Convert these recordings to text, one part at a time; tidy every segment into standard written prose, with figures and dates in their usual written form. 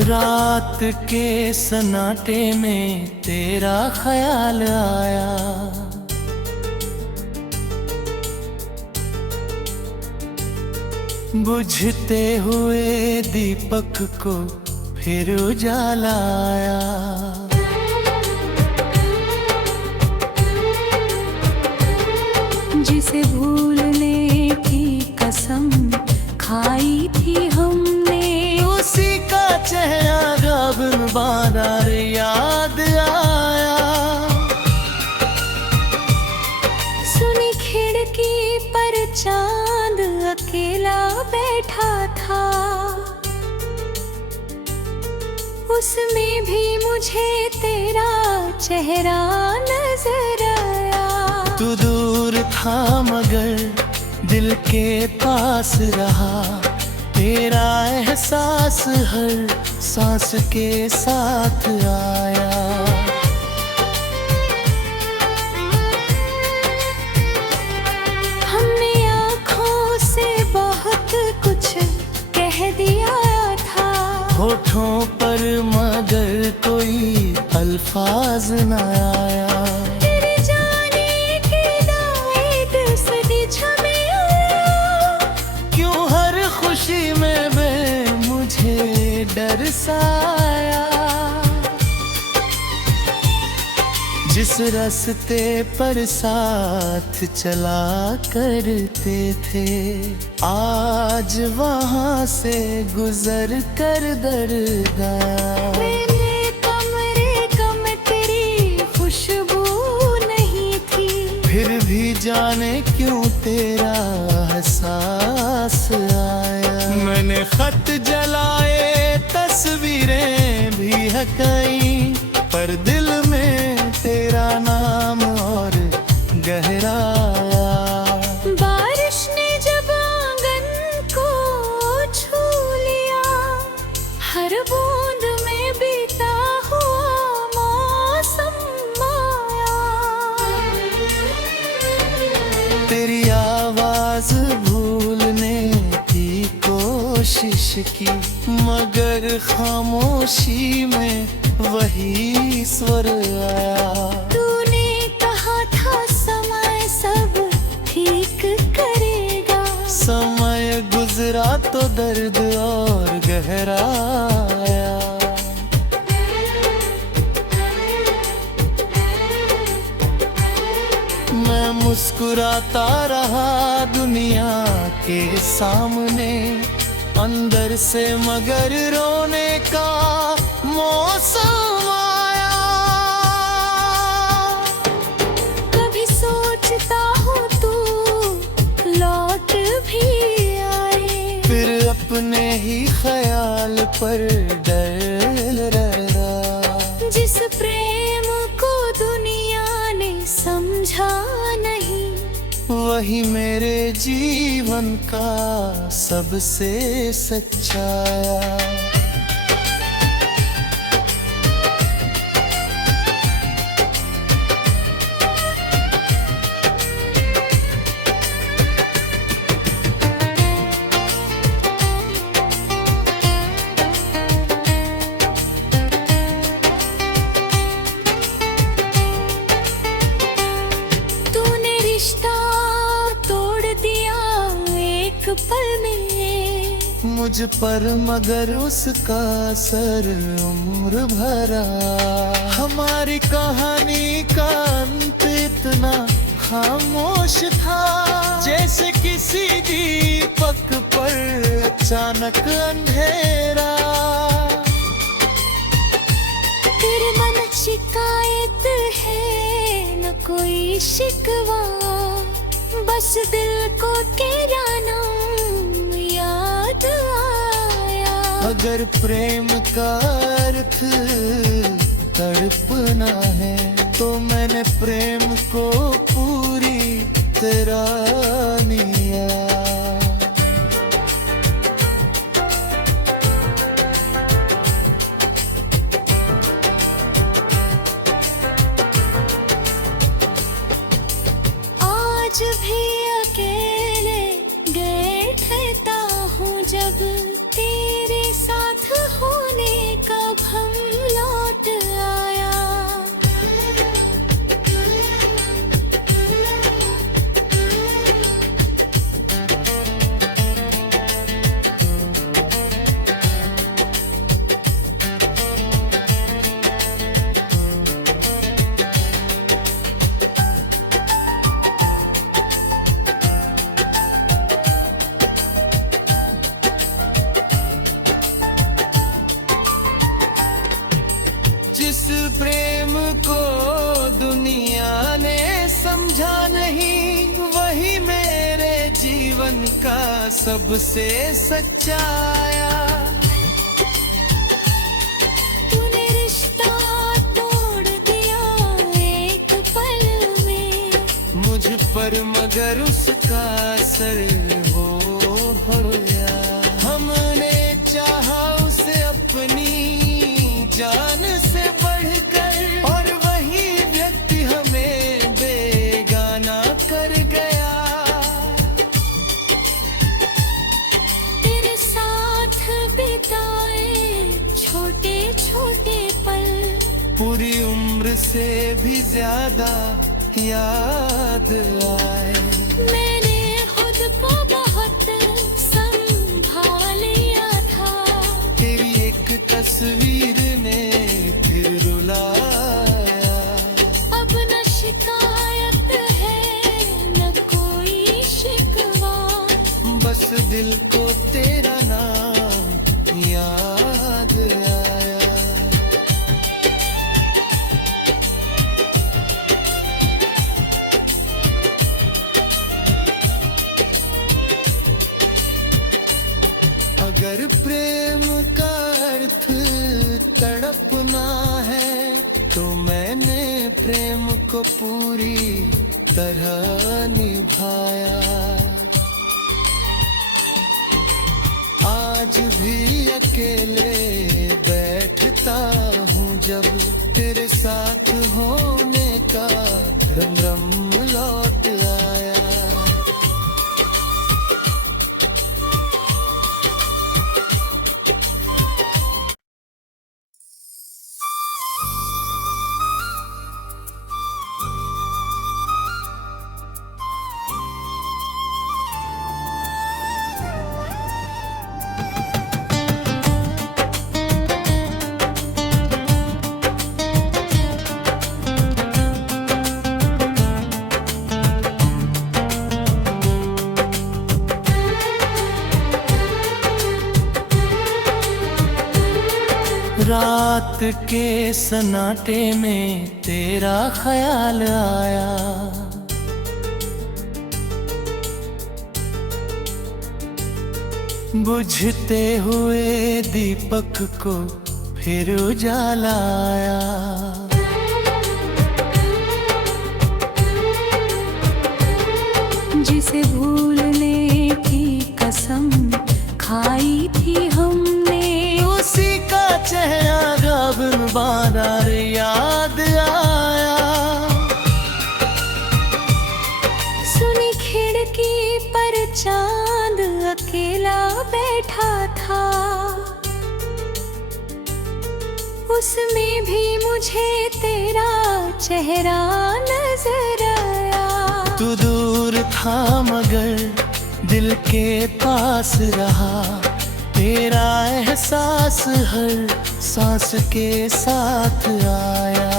रात के सन्नाटे में तेरा ख्याल आया, बुझते हुए दीपक को फिर उजाला आया। जिसे भूलने की कसम खाई थी हमने, उसी का चेहरा बार याद आया। सुनी खिड़की पर चांद अकेला बैठा था, उसमें भी मुझे तेरा चेहरा नजर आया। तू दूर था मगर दिल के पास रहा, तेरा एहसास हर सांस के साथ आया। हमने आँखों से बहुत कुछ कह दिया था, होठों पर मगर कोई अल्फाज न आया। तेरे जाने की दाएं सदी छमे आया। क्यों हर खुशी में मुझे डर साया। जिस रास्ते पर साथ चला करते थे, आज वहां से गुजर कर दर गया। मेरे कमरे कम तेरी खुशबू नहीं थी, फिर भी जाने क्यों तेरा एहसास आया। मैंने खत जलाए, तस्वीरें भी है कई, पर दिल में तेरा नाम और गहराया। बारिश ने जब आंगन को छू लिया, हर बूंद में बीता हुआ मौसम आया। तेरी आवाज भूलने की कोशिश की, मगर खामोशी में वही स्वर आया। तूने कहा था समय सब ठीक करेगा, समय गुजरा तो दर्द और गहरा आया। मैं मुस्कुराता रहा दुनिया के सामने, अंदर से मगर रोने का मौसम आया। कभी सोचता हूँ तू लौट भी आए, फिर अपने ही ख्याल पर डर रहा। जिस प्रेम को दुनिया ने समझा नहीं, वही मेरे जीवन का सबसे सच्चाया। तूने रिश्ता तोड़ दिया एक पल में, मुझ पर मगर उसका असर उम्र भरा। हमारी कहानी का अंत इतना खामोश था, जैसे किसी दीपक पर अचानक अंधेरा। तेरे मन शिकायत है न कोई शिकवा, बस दिल को तेरा नाम याद आया। अगर प्रेम का अर्थ तड़पना है, तो मैंने प्रेम को पूरी तरह लिया। आज भी अकेले बैठता हूँ जब तेरे साथ होने जिस प्रेम को दुनिया ने समझा नहीं, वही मेरे जीवन का सबसे सच्चाया। तूने रिश्ता तोड़ दिया एक पल में मुझ पर, मगर उसका असर हो गया। हमने चाहा उसे अपनी जान से बढ़कर, और वही व्यक्ति हमें बेगाना कर गया। तेरे साथ बिताए छोटे छोटे पल पूरी उम्र से भी ज्यादा याद आए। मैंने खुद को बहुत संभालिया था, तेरी एक तस्वीर ने फिर रुलाया। अब न शिकायत है न कोई शिकवा, बस दिल को तेरा नाम याद आया। अगर प्रेम का अर्थ तड़पना है, तो मैंने प्रेम को पूरी तरह निभाया। आज भी अकेले बैठता हूँ जब तेरे साथ होने का भ्रम लौट आया। रात के सन्नाटे में तेरा ख्याल आया। बुझते हुए दीपक को फिर उजाला आया। जिसे भूलने की कसम खाई थी हमने, उसी का चेहरा अब बार याद आया। सुनी खिड़की पर चांद अकेला बैठा था, उसमें भी मुझे तेरा चेहरा नजर आया। तू दूर था मगर दिल के पास रहा, तेरा एहसास हर सांस के साथ आया।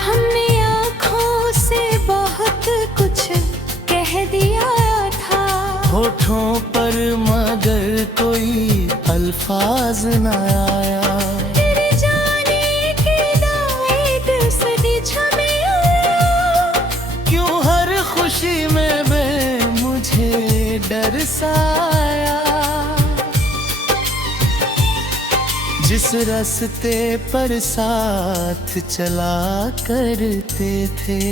हमने आँखों से बहुत कुछ कह दिया था, होठों पर मगर कोई अल्फाज न आया। तेरे जाने की दाएं सदी छमे आया। क्यों हर खुशी में मुझे डर साया। जिस रास्ते पर साथ चला करते थे,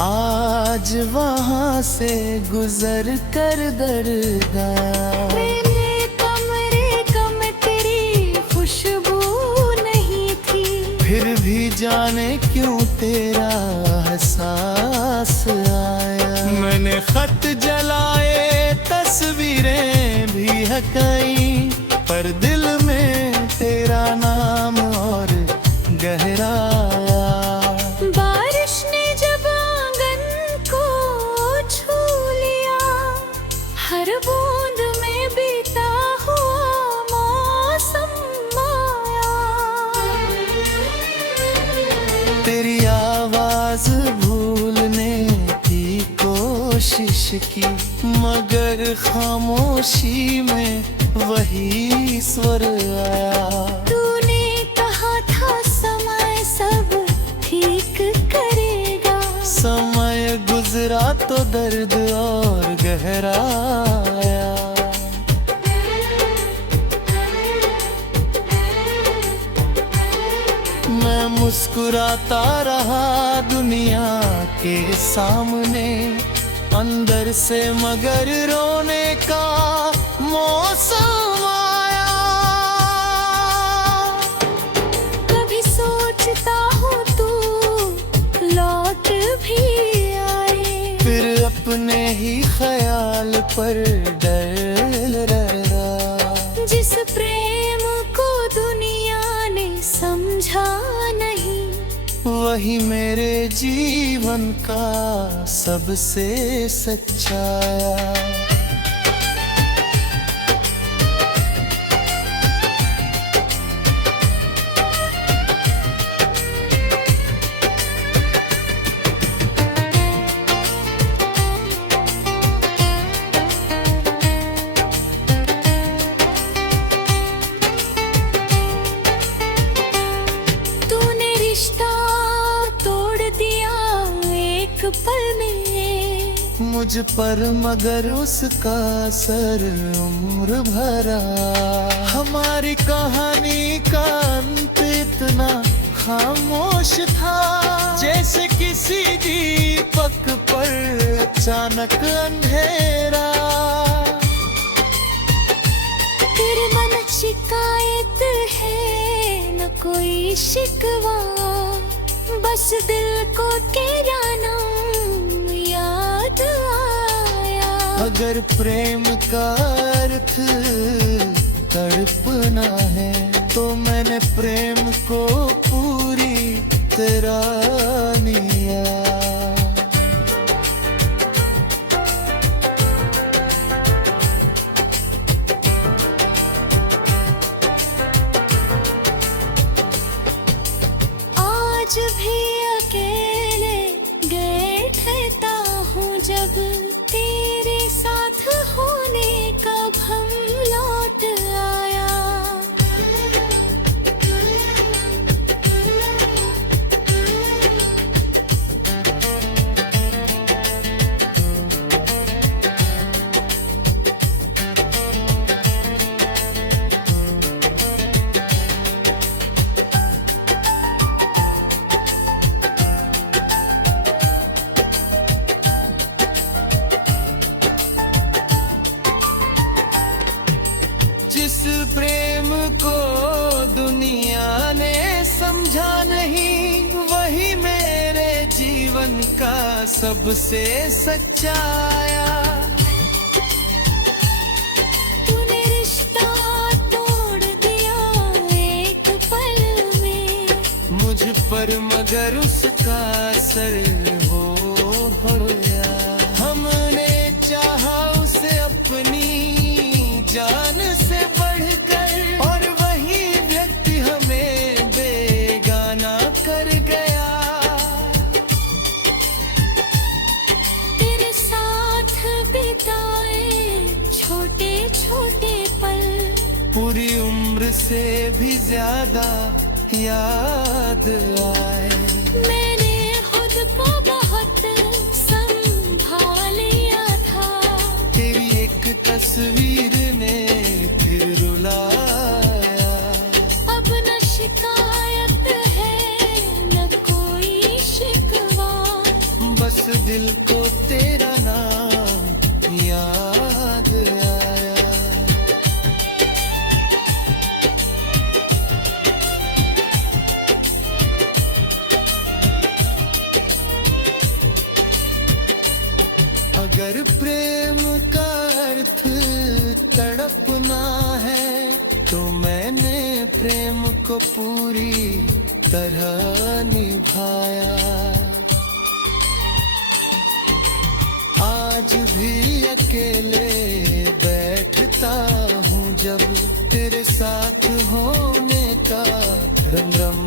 आज वहाँ से गुजर कर दर गया। मेरे कमरे कम तेरी खुशबू नहीं थी, फिर भी जाने क्यों तेरा एहसास आया। मैंने खत जलाए, तस्वीरें भी हटाई, पर दिल में तेरा नाम और गहराया। बारिश ने जब आंगन को छू लिया, हर बूंद में बीता हुआ मौसम आया। तेरी आवाज भूलने की कोशिश की, मगर खामोशी में वही स्वर आया। तूने कहा था समय सब ठीक करेगा। समय गुजरा तो दर्द और गहरा आया। मैं मुस्कुराता रहा दुनिया के सामने, अंदर से मगर रोने का मौसम आया। कभी सोचता हूँ तू लौट भी आए, फिर अपने ही ख्याल पर डर रहा। जिस प्रेम को दुनिया ने समझा नहीं, वही मेरे जीवन का सबसे सच्चाया। तूने रिश्ता तोड़ दिया एक पल में, मुझ पर मगर उसका असर उम्र भरा। हमारी कहानी का अंत इतना खामोश था, जैसे किसी दीपक पर अचानक अंधेरा। तेरे मन शिकायत है न कोई शिकवा, बस दिल को तेरा नाम याद आया। अगर प्रेम का अर्थ तड़पना है, तो मैंने प्रेम को पूरी तरह लिया। आज भी अकेले बैठता हूँ, जब तेरे साथ होने का भ्रम लौट आया। जिस प्रेम को दुनिया ने समझा नहीं, वही मेरे जीवन का सबसे सच्चाया। तूने रिश्ता तोड़ दिया एक पल में, मुझ पर मगर उसका असर हो गया। हमने चाहा उसे अपनी जान से बढ़कर, और वही व्यक्ति हमें बेगाना कर गया। तेरे साथ बिताए छोटे छोटे पल, पूरी उम्र से भी ज्यादा याद आए। मैंने खुद को बहुत संभालिया था, तेरी एक तस्वीर ने फिर रुलाया। अब न शिकायत है न कोई शिकवा, बस दिल को तेरा नाम याद आया। अगर प्रेम का अर्थ तड़पना है, तो मैंने प्रेम को पूरी तरह निभाया। आज भी अकेले बैठता हूँ, जब तेरे साथ होने का रम रम